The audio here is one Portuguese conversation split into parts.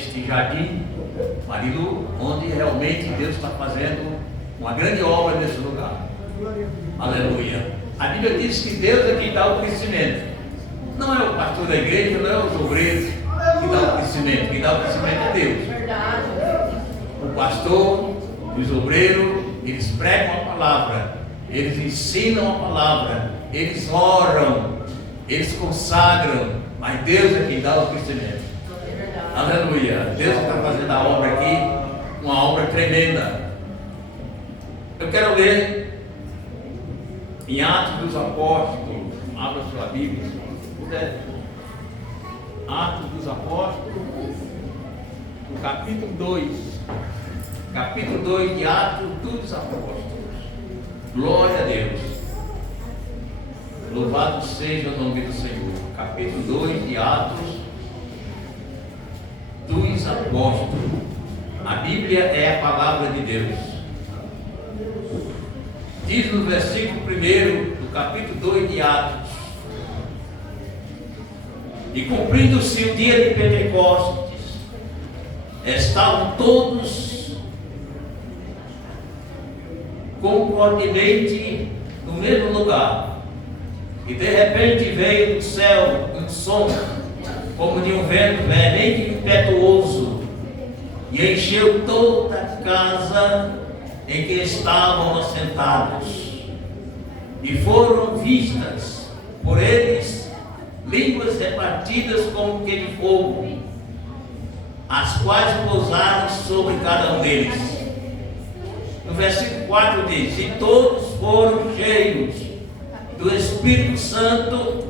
este jardim Marilu, onde realmente Deus está fazendo uma grande obra nesse lugar. Aleluia. A Bíblia diz que Deus é quem dá o crescimento. Não é o pastor da igreja, não é os obreiros que dá o crescimento. Quem dá o crescimento é Deus. O pastor e os obreiros, eles pregam a palavra, eles ensinam a palavra, eles oram, eles consagram, mas Deus é quem dá o crescimento. Aleluia. Deus está fazendo a obra aqui, uma obra tremenda. Eu quero ler em Atos dos Apóstolos. Abra sua Bíblia, se puder. Atos dos Apóstolos, no capítulo 2. Capítulo 2 de Atos dos Apóstolos. Glória a Deus. Louvado seja o nome do Senhor. Capítulo 2 de Atos dos Apóstolos. A Bíblia é a palavra de Deus. Diz no versículo 1 do capítulo 2 de Atos: e cumprindo-se o dia de Pentecostes, estavam todos concordemente no mesmo lugar, e de repente veio do céu um som como de um vento veemente e impetuoso, e encheu toda a casa em que estavam assentados, e foram vistas por eles línguas repartidas como que de fogo, as quais pousaram sobre cada um deles. No versículo 4 diz: e todos foram cheios do Espírito Santo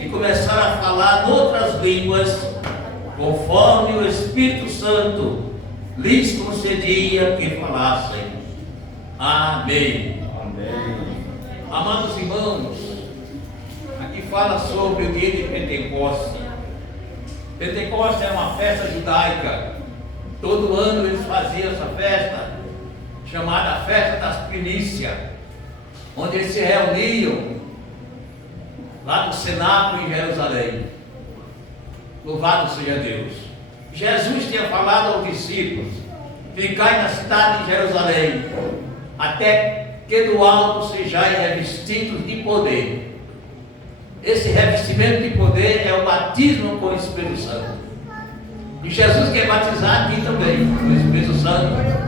e começaram a falar outras línguas, conforme o Espírito Santo lhes concedia que falassem. Amém. Amém. Amados irmãos, aqui fala sobre o dia de Pentecostes. Pentecostes é uma festa judaica. Todo ano eles faziam essa festa, chamada Festa das Primícias, onde eles se reuniam lá no cenáculo em Jerusalém. Louvado seja Deus. Jesus tinha falado aos discípulos: ficai na cidade de Jerusalém, até que do alto sejais revestidos de poder. Esse revestimento de poder é o batismo com o Espírito Santo. E Jesus quer batizar aqui também com o Espírito Santo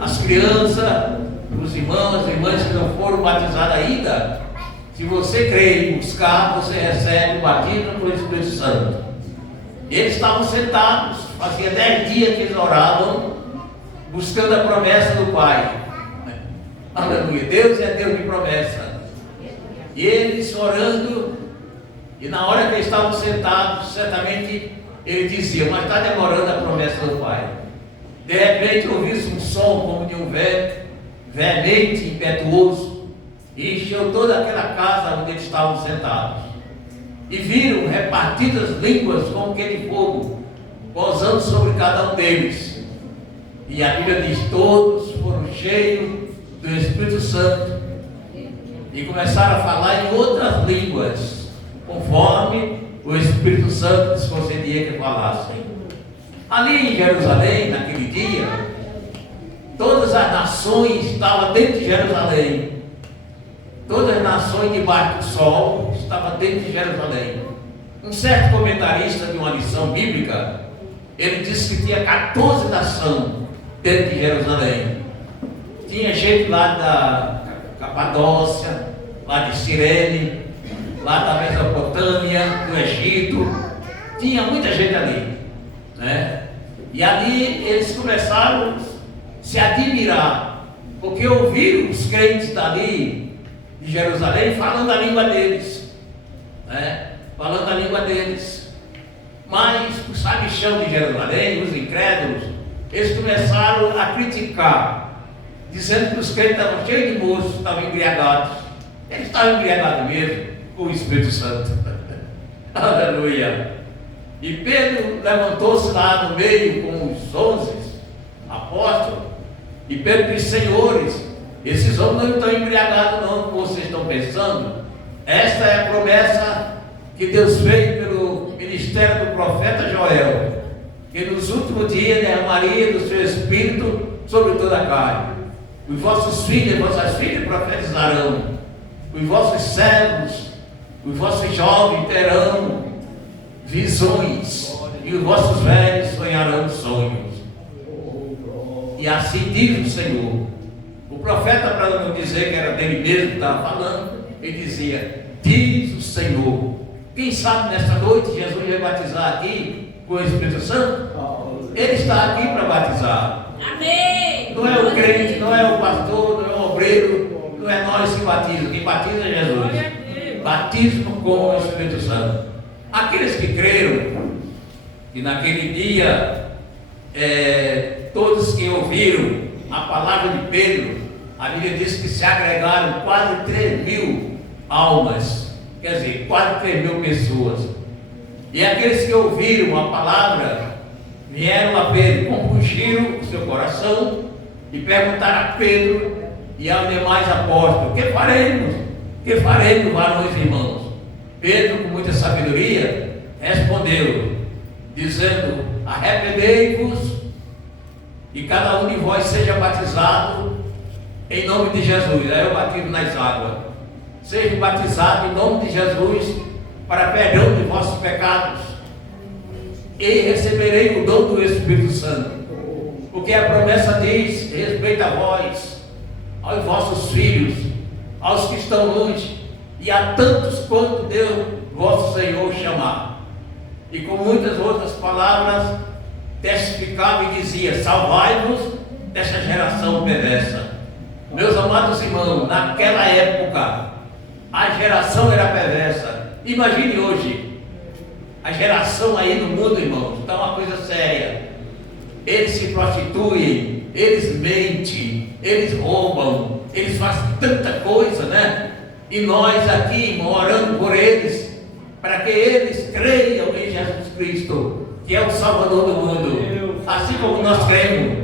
as crianças, os irmãos, as irmãs que não foram batizadas ainda. Se você crer e buscar, você recebe o batismo com o Espírito Santo. Eles estavam sentados, fazia 10 dias que eles oravam, buscando a promessa do Pai. Aleluia. Deus é Deus de promessa. E eles orando, e na hora que eles estavam sentados, certamente ele dizia: mas está demorando a promessa do Pai. De repente ouviu-se um som como de um vento veemente, impetuoso, e encheu toda aquela casa onde eles estavam sentados. E viram repartidas línguas como que de fogo, pousando sobre cada um deles. E a Bíblia diz: todos foram cheios do Espírito Santo e começaram a falar em outras línguas, conforme o Espírito Santo lhes concedia que falassem. Ali em Jerusalém, naquele dia, todas as nações estavam dentro de Jerusalém. Todas as nações debaixo do sol estavam dentro de Jerusalém. Um certo comentarista de uma lição bíblica, ele disse que tinha 14 nações dentro de Jerusalém. Tinha gente lá da Capadócia, lá de Cirene, lá da Mesopotâmia, do Egito. Tinha muita gente ali, né? E ali eles começaram a se admirar, porque ouviram os crentes dali de Jerusalém falando a língua deles, né? Falando a língua deles. Mas os sabichão de Jerusalém, os incrédulos, eles começaram a criticar, dizendo que os crentes estavam cheios de moços, estavam embriagados. Eles estavam embriagados mesmo com o Espírito Santo. Aleluia. E Pedro levantou-se lá no meio com os 11 apóstolos, e Pedro disse: senhores, esses homens não estão embriagados não, como vocês estão pensando. Esta é a promessa que Deus fez pelo ministério do profeta Joel. que nos últimos dias derramaria do seu Espírito sobre toda a carne. Os vossos filhos e vossas filhas profetizarão, os vossos servos, os vossos jovens terão visões, e os vossos velhos sonharão sonhos. E assim diz o Senhor. O profeta, para não dizer que era dele mesmo que estava falando, ele dizia: diz o Senhor. Quem sabe nesta noite Jesus vai batizar aqui com o Espírito Santo? Ele está aqui para batizar. Amém. Não é o crente, não é o pastor, não é o obreiro, não é nós que batizam. Quem batiza é Jesus. Batismo com o Espírito Santo. Aqueles que creram, e naquele dia todos que ouviram a palavra de Pedro, a Bíblia diz que se agregaram quase 3.000 almas, quer dizer, quase 3.000 pessoas. E aqueles que ouviram a palavra vieram a Pedro, compungiram o seu coração e perguntaram a Pedro e aos demais apóstolos: que faremos? Que faremos, varões e irmãos? Pedro, com muita sabedoria, respondeu, dizendo: arrependei-vos e cada um de vós seja batizado em nome de Jesus. Aí eu batizo nas águas. Seja batizado em nome de Jesus para perdão de vossos pecados, e receberei o dom do Espírito Santo. Porque a promessa diz respeito a vós, aos vossos filhos, aos que estão longe, e a tantos quanto Deus vosso Senhor chamar. E com muitas outras palavras testificava e dizia: salvai-vos desta geração perversa. Meus amados irmãos, naquela época a geração era perversa. Imagine hoje a geração aí no mundo, irmãos, está uma coisa séria. Eles se prostituem, eles mentem, eles roubam, eles fazem tanta coisa, né? E nós aqui, irmão, orando por eles, para que eles creiam em Jesus Cristo, que é o Salvador do mundo. Assim como nós cremos.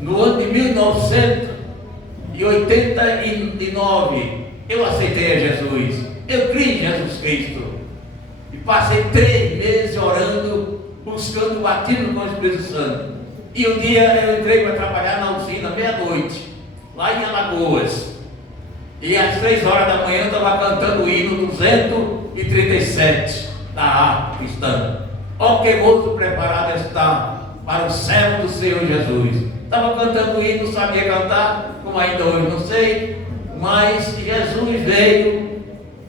No ano de 1989, eu aceitei a Jesus. Eu criei em Jesus Cristo. E passei 3 meses orando, buscando o batismo com o Espírito Santo. E um dia eu entrei para trabalhar na usina, meia-noite, lá em Alagoas. E às 3 horas da manhã eu estava cantando o hino 237 da harpa cristã. Ó que moço preparado está para o servo do Senhor Jesus. Estava cantando o hino, não sabia cantar, como ainda hoje não sei, mas Jesus veio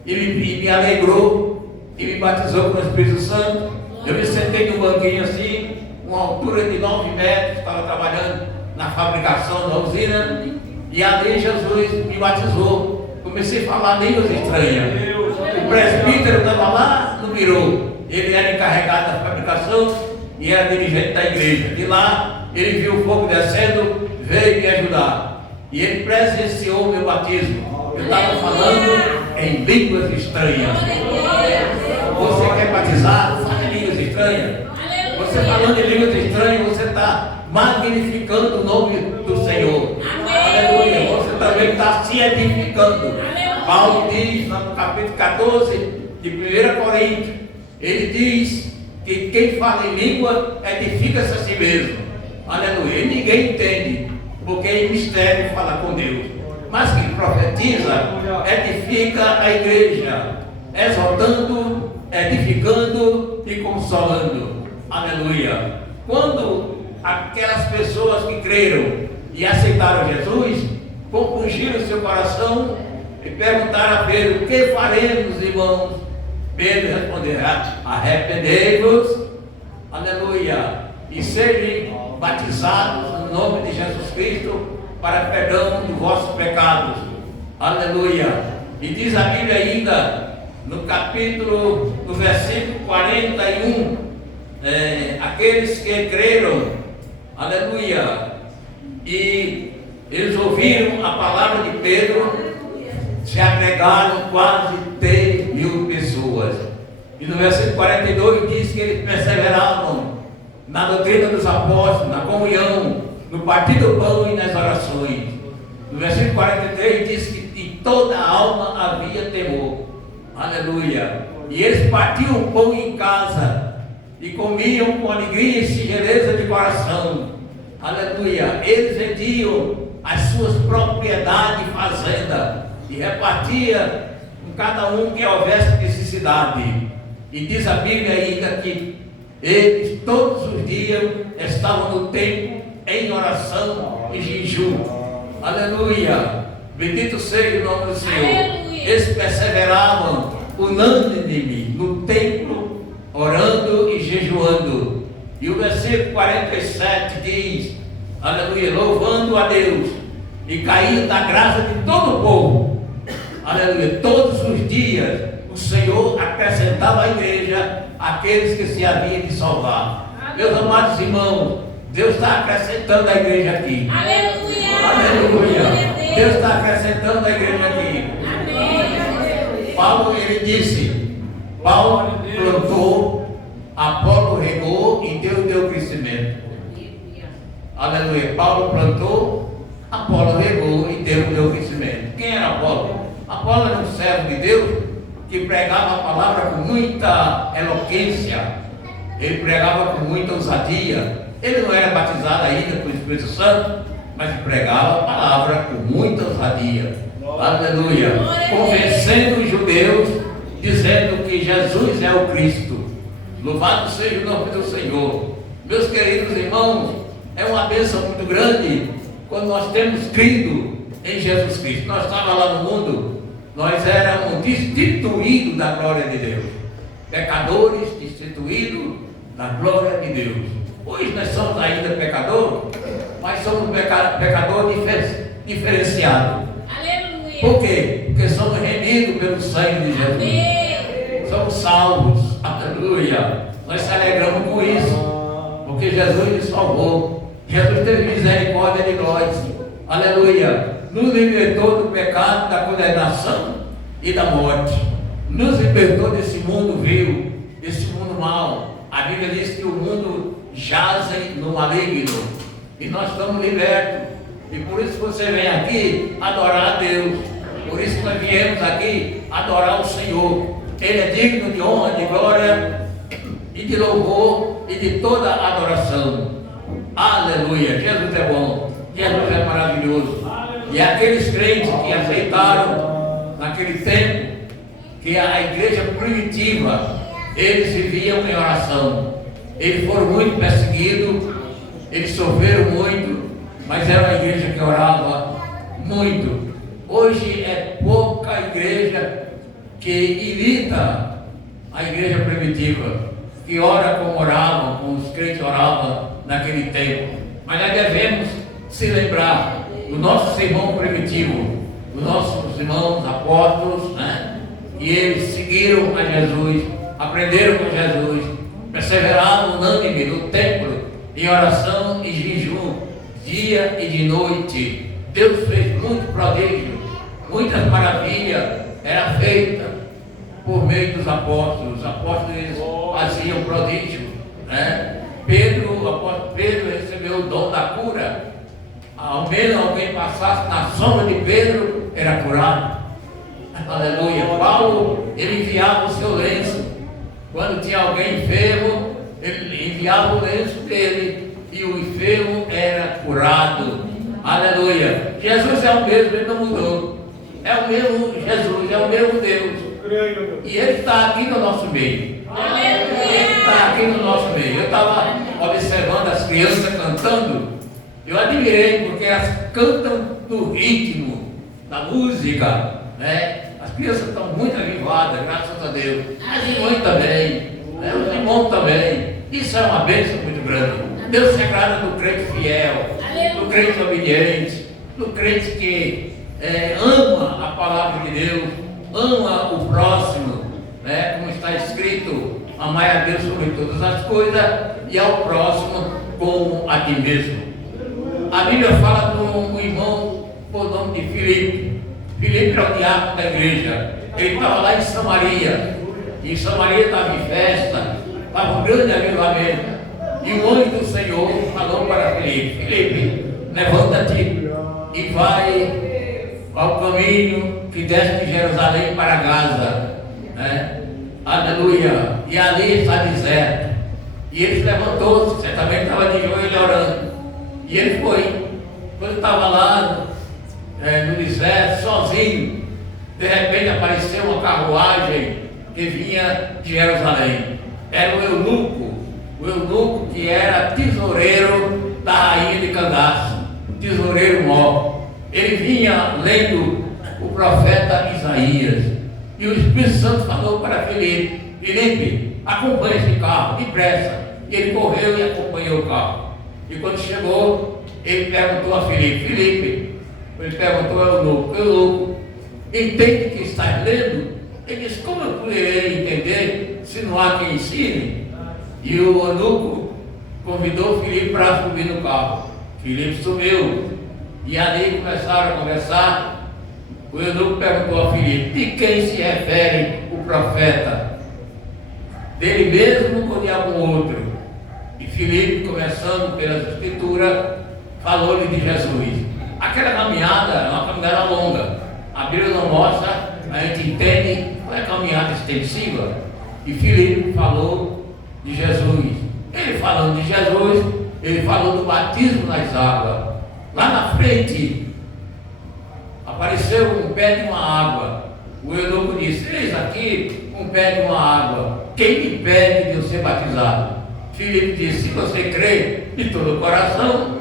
e me alegrou e me batizou com o Espírito Santo. Eu me sentei num banquinho assim, uma altura de 9 metros, estava trabalhando na fabricação da usina, e ali Jesus me batizou. Comecei a falar línguas estranhas. O presbítero estava lá no birô, ele era encarregado da fabricação e era dirigente da igreja. De lá ele viu o fogo descendo, veio me ajudar e ele presenciou o meu batismo. Eu estava falando em línguas estranhas. Você quer batizar? Fale em línguas estranhas. Você falando em línguas estranhas, você está magnificando o nome do Senhor. Aleluia. Você também está se edificando. Paulo diz no capítulo 14 de 1 Coríntios, ele diz que quem fala em língua edifica-se a si mesmo. Aleluia. E ninguém entende, porque é mistério falar com Deus. Mas quem profetiza edifica a igreja, exortando, edificando e consolando. Aleluia. Quando aquelas pessoas que creram e aceitaram Jesus, compungiram seu coração e perguntaram a Pedro: o que faremos, irmãos? Pedro respondeu: arrependei-vos, aleluia, e sejam batizados no nome de Jesus Cristo para perdão dos vossos pecados, aleluia. E diz a Bíblia ainda no versículo 41, aqueles que creram, aleluia, e eles ouviram a palavra de Pedro, se agregaram quase 3.000 pessoas. E no versículo 42 diz que eles perseveravam na doutrina dos apóstolos, na comunhão, no partir do pão e nas orações. No versículo 43 diz que em toda a alma havia temor. Aleluia. E eles partiam o pão em casa e comiam com alegria e singeleza de coração. Aleluia. Eles vendiam as suas propriedades e fazenda e repartia com cada um que houvesse necessidade. E diz a Bíblia ainda que eles todos os dias estavam no templo em oração e jejum. Aleluia. Bendito seja o nome do Senhor. Aleluia. Eles perseveravam unânime no templo, orando e jejuando. E o versículo 47 diz, aleluia, louvando a Deus e caindo da graça de todo o povo. Aleluia. Todos os dias o Senhor acrescentava à igreja aqueles que se haviam de salvar. Meus amados irmãos, Deus está acrescentando a igreja aqui. Aleluia. Aleluia. Deus está acrescentando a igreja aqui. Amém. Paulo, ele disse, Paulo plantou, Apolo regou e Deus deu crescimento. Aleluia. Paulo plantou, Apolo regou e Deus deu crescimento. Quem era Apolo? Apolo era um servo de Deus que pregava a palavra com muita eloquência. Ele pregava com muita ousadia. Ele não era batizado ainda com o Espírito Santo, mas pregava a palavra com muita ousadia. Aleluia. Convencendo os judeus, dizendo que Jesus é o Cristo. Louvado seja o nome do Senhor. Meus queridos irmãos, é uma bênção muito grande quando nós temos crido em Jesus Cristo. Nós estávamos lá no mundo, nós éramos destituídos da glória de Deus. Pecadores destituídos da glória de Deus. Hoje nós somos ainda pecadores, mas somos pecador diferenciado. Aleluia. Por quê? Porque somos remidos pelo sangue de Jesus. Amém. Somos salvos. Aleluia. Nós se alegramos com isso, porque Jesus nos salvou. Jesus teve misericórdia de nós. Aleluia. Nos libertou do pecado, da condenação e da morte. Nos libertou desse mundo vil, desse mundo mau. A Bíblia diz que o mundo jazem no maligno. E nós estamos libertos. E por isso você vem aqui adorar a Deus. Por isso nós viemos aqui adorar o Senhor. Ele é digno de honra, de glória e de louvor e de toda adoração. Aleluia. Jesus é bom. Jesus é maravilhoso. E aqueles crentes que aceitaram naquele tempo que a igreja primitiva, eles viviam em oração. Eles foram muito perseguidos, eles sofreram muito, mas era uma igreja que orava muito. Hoje é pouca igreja que imita a igreja primitiva, que ora como oravam, como os crentes oravam naquele tempo. Mas nós devemos se lembrar do nosso irmão primitivo, dos nossos irmãos apóstolos, né? E eles seguiram a Jesus, aprenderam com Jesus, perseveraram unânime no templo, em oração e jejum, dia e de noite. Deus fez muito prodígio, muitas maravilhas era feita por meio dos apóstolos. Os apóstolos eles faziam prodígio, né? O apóstolo Pedro recebeu o dom da cura. Ao menos alguém passasse na sombra de Pedro, era curado. Aleluia. Paulo, ele enviava o seu lenço. Quando tinha alguém enfermo, ele enviava o lenço dele e o enfermo era curado. Aleluia. Jesus é o mesmo, ele não mudou. É o mesmo Jesus, é o mesmo Deus. E ele está aqui no nosso meio. Ele está aqui no nosso meio. Eu estava observando as crianças cantando. Eu admirei, porque elas cantam no ritmo da música, né? As crianças estão muito avivadas, graças a Deus. As irmãs também, né? Os irmãos também. Isso é uma bênção muito grande. Deus se agrada do crente fiel, do crente obediente, do crente que ama a palavra de Deus, ama o próximo, né? Como está escrito, amai a Deus sobre todas as coisas e ao próximo como a ti mesmo. A Bíblia fala de um irmão por nome de Filipe. Filipe era o diácono da igreja. Ele estava lá em Samaria. E em Samaria estava em festa, estava um grande avivamento. E o anjo do Senhor falou para Filipe: Filipe, levanta-te e vai ao caminho que desce de Jerusalém para Gaza, né? Aleluia. E ali está deserto. E ele se levantou, certamente estava de joelho orando. E ele foi. Quando estava lá no deserto, sozinho, de repente apareceu uma carruagem que vinha de Jerusalém. Era o eunuco que era tesoureiro da rainha de Candace, tesoureiro mó. Ele vinha lendo o profeta Isaías. E o Espírito Santo falou para Filipe: Filipe, acompanha esse carro, depressa. E ele correu e acompanhou o carro. E quando chegou, ele perguntou a Filipe, ele perguntou ao eunuco, entende que estás lendo? Ele disse: como eu poderei entender se não há quem ensine? E o eunuco convidou Filipe para subir no carro. Filipe subiu. E ali começaram a conversar. O eunuco perguntou a Filipe: de quem se refere o profeta? Dele mesmo ou de algum outro? E Filipe, começando pelas escrituras, falou-lhe de Jesus. Aquela caminhada é uma caminhada longa. A Bíblia não mostra, a gente entende, não é caminhada extensiva. E Filipe falou de Jesus. Ele falando de Jesus, ele falou do batismo nas águas. Lá na frente apareceu um pé de uma água. O eunuco disse: eis aqui um pé de uma água. Quem me impede de eu ser batizado? Filipe disse: se você crê de todo o coração,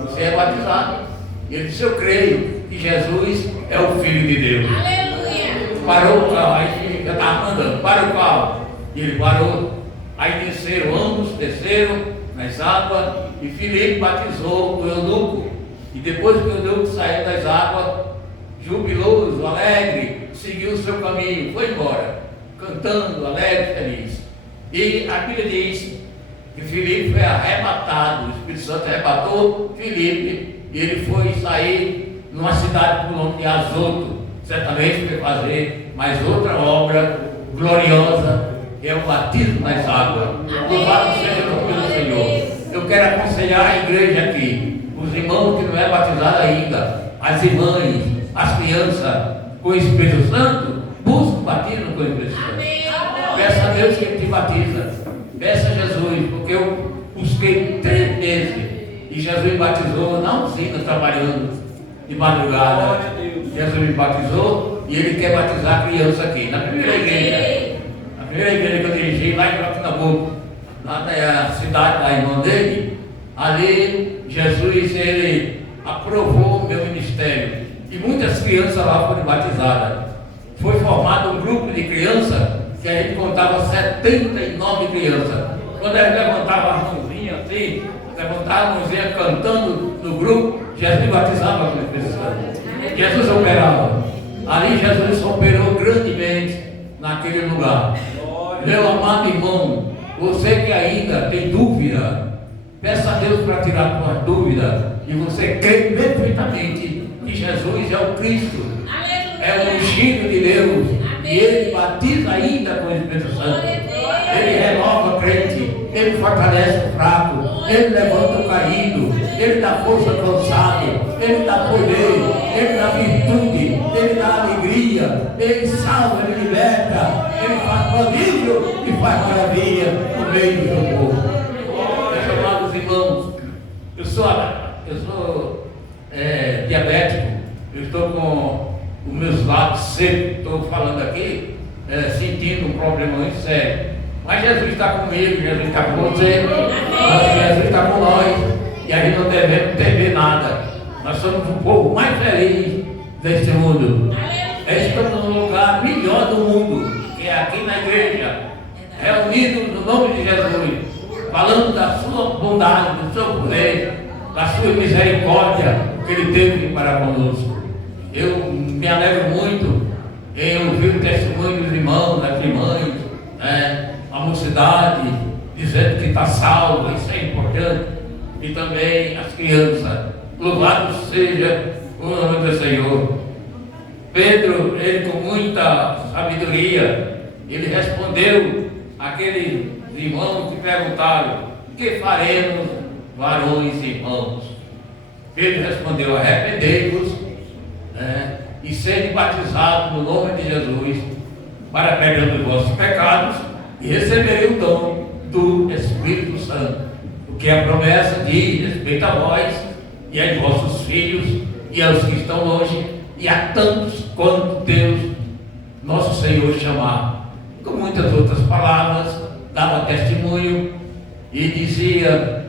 você é batizado. E ele disse: eu creio que Jesus é o Filho de Deus. Aleluia! Parou o carro, aí já estava andando, para o carro. E ele parou. Aí desceram, ambos desceram nas águas. E Filipe batizou o eunuco. E depois que o eunuco saiu das águas, jubiloso, alegre, seguiu o seu caminho, foi embora, cantando, alegre, feliz. E a Bíblia diz que Filipe foi arrebatado, o Espírito Santo arrebatou Filipe, e ele foi sair numa cidade por nome de Azoto. Certamente foi fazer mais outra obra gloriosa, que é o batismo nas águas. Louvado seja o nome do Senhor. Eu quero aconselhar a igreja aqui, os irmãos que não é batizado ainda, as irmãs, as crianças com o Espírito Santo, busca o batismo com o Espírito Santo. Peça a Deus que Ele te batiza. Peça a Jesus, porque eu busquei 3 vezes e Jesus me batizou na usina, trabalhando de madrugada. Jesus me batizou e Ele quer batizar a criança aqui. Na primeira igreja que eu dirigi, lá em Pernambuco, lá na cidade da irmã dele, ali Jesus, Ele aprovou o meu ministério. E muitas crianças lá foram batizadas. Foi formado um grupo de crianças que a gente contava 79 crianças. Quando eles levantavam a mãozinha assim, levantavam a mãozinha cantando no grupo, Jesus batizava com o Espírito Santo. Jesus operava. Ali Jesus operou grandemente naquele lugar. Meu amado irmão, você que ainda tem dúvida, peça a Deus para tirar suas dúvidas. E você crê perfeitamente que Jesus é o Cristo, é o ungido de Deus, e Ele batiza ainda com o Espírito Santo. Ele renova o crente, Ele fortalece o fraco, Ele levanta o caído, Ele dá força ao cansado, Ele dá poder, Ele dá virtude, Ele dá alegria, Ele salva, Ele liberta, Ele faz prodígio e faz maravilha no meio do seu povo. Meus amados irmãos, eu sou diabético, eu estou com os meus lábios secos, estou falando aqui, sentindo um problema muito sério. Mas Jesus está comigo, Jesus está com você, Jesus está com nós, e a gente não devemos temer nada. Nós somos o povo mais feliz deste mundo. Estamos no lugar melhor do mundo, que é aqui na igreja, reunidos no nome de Jesus, falando da sua bondade, do seu poder, da sua misericórdia que Ele teve para conosco. Eu me alegro muito em ouvir o testemunho dos irmãos, das irmãs, a mocidade, dizendo que está salvo, isso é importante, e também as crianças. Louvado seja o nome do Senhor. Pedro, ele com muita sabedoria, ele respondeu àqueles irmãos que perguntaram: que faremos, varões e irmãos? Pedro respondeu: arrependei-vos, e sede batizados no nome de Jesus, para perdão dos vossos pecados, e receberei o dom do Espírito Santo. Porque a promessa diz respeito a vós e a vossos filhos e aos que estão longe e a tantos quanto Deus, nosso Senhor, chamar. Com muitas outras palavras, dava testemunho e dizia: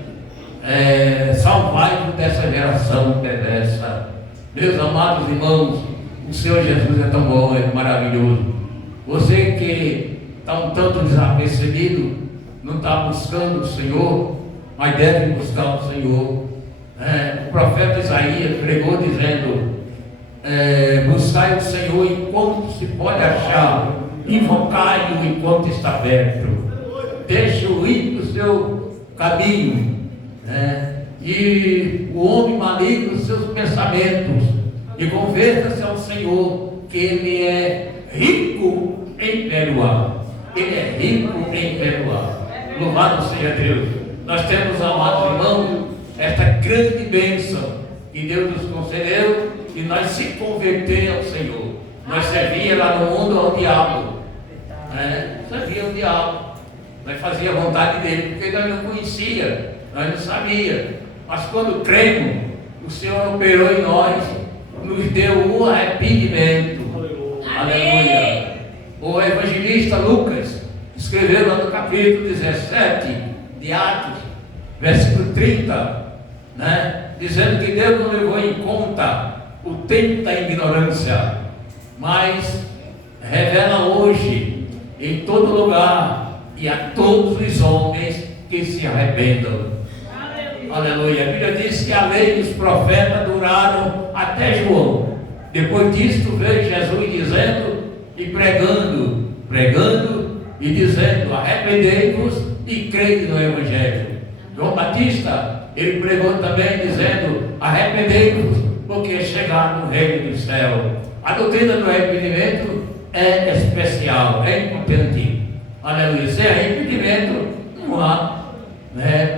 salvai-vos dessa geração perversa. Meus amados irmãos, o Senhor Jesus é tão bom, é maravilhoso. Você que está um tanto desapercebido, não está buscando o Senhor, mas deve buscar o Senhor. O profeta Isaías pregou dizendo: buscai o Senhor enquanto se pode achar, invocai-o enquanto está perto. Deixe o ímpio o seu caminho, e o homem maligno os seus pensamentos, e converta-se ao Senhor, que Ele é rico em perdoar. Ele é rico em perdoar. Louvado seja Deus. Nós temos, amados irmãos, esta grande bênção que Deus nos concedeu, e nós se converter ao Senhor. Nós servíamos lá no mundo ao diabo, servia o diabo, nós fazia a vontade dele, porque nós não conhecia, nós não sabia. Mas quando cremos, o Senhor operou em nós, nos deu o arrependimento. Aleluia. O evangelista Lucas escreveu lá no capítulo 17 de Atos, versículo 30, dizendo que Deus não levou em conta o tempo da ignorância, mas revela hoje em todo lugar e a todos os homens que se arrependam. Aleluia. A Bíblia diz que a lei e os profetas duraram até João. Depois disto veio Jesus dizendo e pregando e dizendo: arrependei-vos e crede no Evangelho. João Batista, ele pregou também dizendo: arrependei-vos, porque é chegado no reino do céu. A doutrina do arrependimento é especial, é importante. Aleluia. Sem arrependimento não há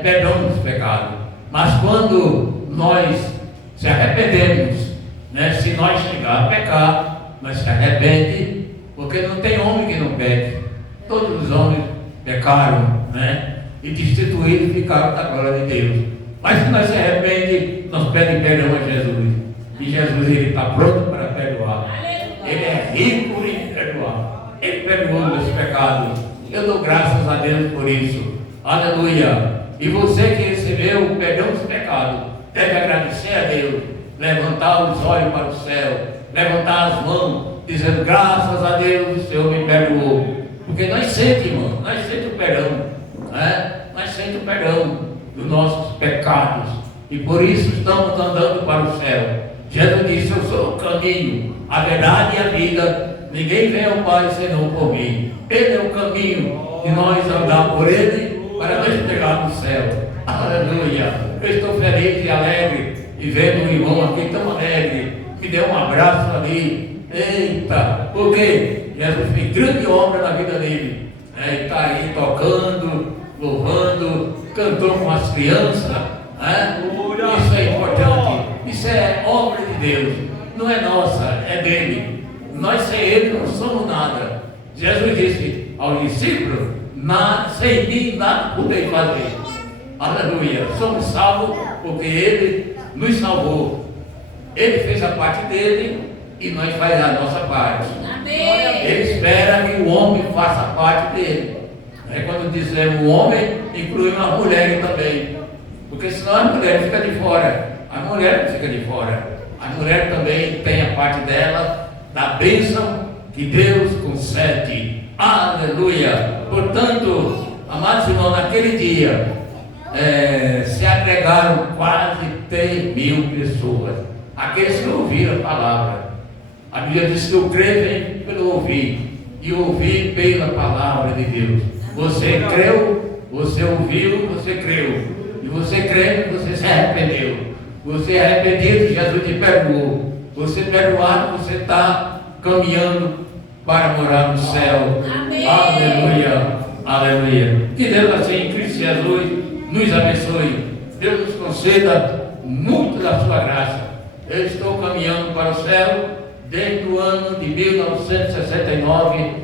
perdão dos pecados. Mas quando nós se arrependemos, se nós chegar a pecar, nós se arrepende, porque não tem homem que não peque. Todos os homens pecaram, e destituídos ficaram da glória de Deus. Mas se nós se arrepende, nós pedimos perdão a Jesus. E Jesus, ele está pronto para perdoar. Ele é rico em perdoar. Ele perdoou meus pecados. Eu dou graças a Deus por isso. Aleluia. E você que recebeu o perdão dos pecados, deve agradecer a Deus, levantar os olhos para o céu, levantar as mãos, dizendo: graças a Deus, o Senhor me perdoou. Porque nós sentimos, irmão, nós sentimos o perdão, nós sentimos o perdão dos nossos pecados, e por isso estamos andando para o céu. Jesus disse: eu sou o caminho, a verdade e a vida, ninguém vem ao Pai senão por mim. Ele é o caminho de nós andar por Ele, para nós chegar no céu. Aleluia. Eu estou feliz e alegre, e vendo um irmão aqui tão alegre, me deu um abraço ali. Eita, porque Jesus fez grande obra na vida dele. Está aí tocando, louvando, cantou com as crianças. Isso é importante. Isso é obra de Deus. Não é nossa, é dele. Nós sem ele não somos nada. Jesus disse aos discípulos: sem mim nada podeis fazer. Aleluia. Somos salvos porque Ele nos salvou. Ele fez a parte dele e nós fazemos a nossa parte. Amém. Ele espera que o homem faça a parte dele. Quando dizemos o homem, incluímos as mulheres também. Porque senão as mulheres ficam de fora. As mulheres não ficam de fora. As mulheres também têm a parte dela, da bênção que Deus concede. Aleluia. Portanto, amados irmãos, naquele dia se agregaram quase 3.000 pessoas, aqueles que ouviram a palavra. A Bíblia diz que o crer vem pelo ouvir, e ouvir pela palavra de Deus. Você creu, você ouviu, você creu, e você creu, você se arrependeu. Você é arrependido, Jesus te perdoou. Você perdoado, você está caminhando para morar no céu. Amém. Aleluia, aleluia. Que Deus assim, em Cristo Jesus, nos abençoe. Deus nos conceda muito da sua graça. Eu estou caminhando para o céu desde o ano de 1969.